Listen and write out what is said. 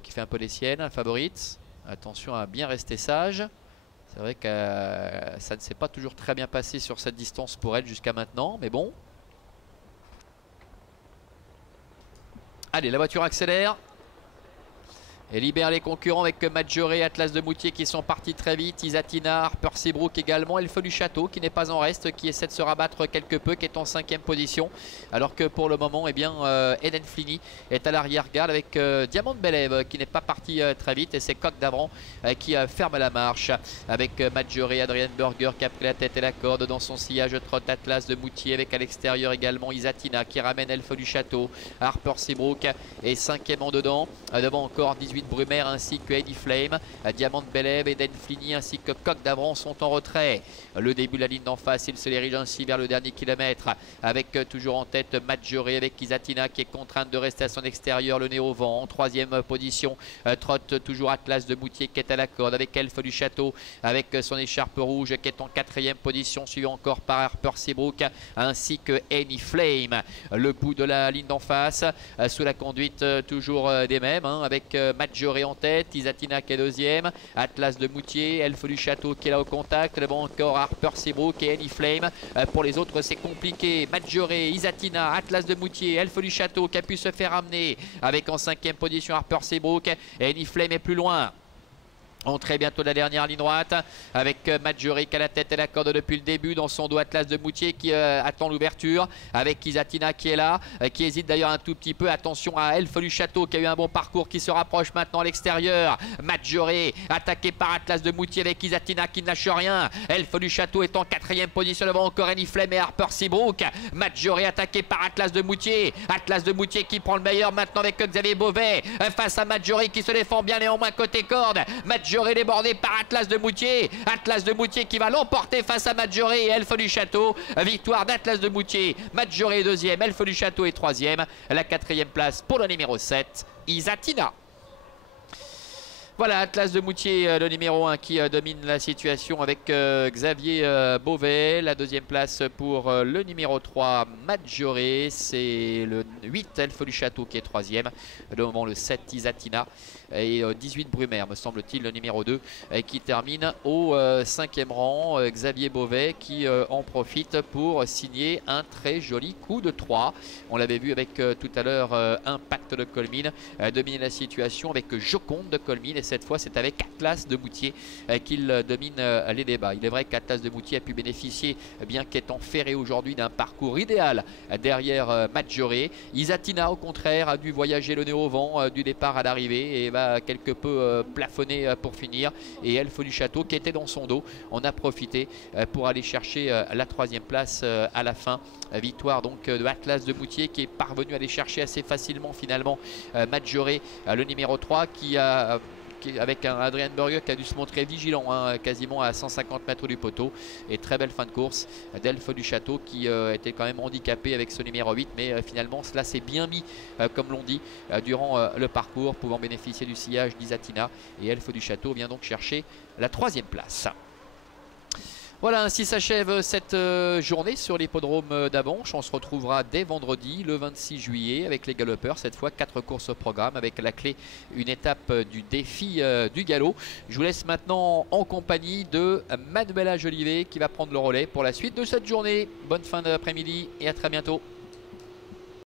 qui fait un peu les siennes, favorite. Attention à bien rester sage. C'est vrai que ça ne s'est pas toujours très bien passé sur cette distance pour elle jusqu'à maintenant, mais bon. Allez, la voiture accélère. Et libère les concurrents avec Maggiore, Atlas de Moutier qui sont partis très vite. Isatina, Harper Seabrook également. Elfe du Château qui n'est pas en reste, qui essaie de se rabattre quelque peu, qui est en 5e position. Alors que pour le moment, eh bien, Eden Flini est à l'arrière-garde avec Diamant de Bélève qui n'est pas parti très vite. Et c'est Coq d'Avran qui ferme la marche. Avec Maggiore, Adrian Burger qui a pris la tête et la corde dans son sillage. Trotte Atlas de Moutier avec à l'extérieur également Isatina qui ramène Elfe du Château. Harper Seabrook est 5e en dedans. Devant encore 18 Brumaire ainsi que Eddie Flame, Diamant de Bélève, Eden Flini ainsi que Coq d'Avran sont en retrait. Le début de la ligne d'en face, il se dirige ainsi vers le dernier kilomètre avec toujours en tête Maggiore avec Isatina qui est contrainte de rester à son extérieur, le nez au vent. En 3e position, trotte toujours Atlas de Moutier qui est à la corde avec Elfe du Château avec son écharpe rouge qui est en 4e position, suivi encore par Harper Seabrook ainsi que Eddie Flame. Le bout de la ligne d'en face, sous la conduite toujours des mêmes, avec Maggiore en tête, Isatina qui est 2e, Atlas de Moutier, Elfe du Château qui est là au contact, devant encore Harper Seabrook et Eddie Flame. Pour les autres c'est compliqué, Maggiore, Isatina, Atlas de Moutier, Elfe du Château qui a pu se faire amener avec en 5e position Harper Seabrook et Eddie Flame est plus loin. On très bientôt la dernière ligne droite avec Maggiore qui a la tête et la corde depuis le début. Dans son dos Atlas de Moutier qui attend l'ouverture avec Isatina qui est là, qui hésite d'ailleurs un tout petit peu. Attention à Elfe du Château qui a eu un bon parcours, qui se rapproche maintenant à l'extérieur. Maggiore attaqué par Atlas de Moutier avec Isatina qui ne lâche rien. Elfe du Château est en 4e position devant encore Eddie Flame et Harper Seabrook. Maggiore attaqué par Atlas de Moutier. Atlas de Moutier qui prend le meilleur maintenant avec Xavier Beauvais face à Maggiore qui se défend bien néanmoins côté corde. Maggiore débordé par Atlas de Moutier. Atlas de Moutier qui va l'emporter face à Maggiore et Elfe du Château. Victoire d'Atlas de Moutier. Maggiore est 2e, Elfe du Château est 3e. La 4e place pour le numéro 7, Isatina. Voilà, Atlas de Moutier, le numéro 1 qui domine la situation avec Xavier Beauvais. La 2e place pour le numéro 3, Maggiore. C'est le 8, Elfe du Château qui est 3e. Le moment, le 7, Isatina. Et 18 Brumaire, me semble-t-il, le numéro 2, qui termine au 5e rang. Xavier Beauvais qui en profite pour signer un très joli coup de 3. On l'avait vu avec tout à l'heure Impact de Colmine dominer la situation avec Joconde de Colmine. Et cette fois, c'est avec Atlas de Moutier qu'il domine les débats. Il est vrai qu'Atlas de Moutier a pu bénéficier, bien qu'étant ferré aujourd'hui, d'un parcours idéal derrière Maggiore. Isatina, au contraire, a dû voyager le nez au vent du départ à l'arrivée et va quelque peu plafonner pour finir. Et Elfe du Château, qui était dans son dos, on a profité pour aller chercher la 3e place à la fin. Victoire donc de Atlas de Moutier qui est parvenu à aller chercher assez facilement finalement Maggiore, le numéro 3, qui a avec un Adrian Burger qui a dû se montrer vigilant, quasiment à 150 mètres du poteau. Et très belle fin de course d'Elfe du Château qui était quand même handicapé avec ce numéro 8, mais finalement cela s'est bien mis, comme l'on dit, durant le parcours, pouvant bénéficier du sillage d'Isatina. Et Elfe du Château vient donc chercher la 3e place. Voilà, ainsi s'achève cette journée sur l'hippodrome d'Avanches. On se retrouvera dès vendredi, le 26 juillet, avec les galopeurs. Cette fois, 4 courses au programme, avec à la clé une étape du défi du galop. Je vous laisse maintenant en compagnie de Manuela Jolivet qui va prendre le relais pour la suite de cette journée. Bonne fin d'après-midi et à très bientôt.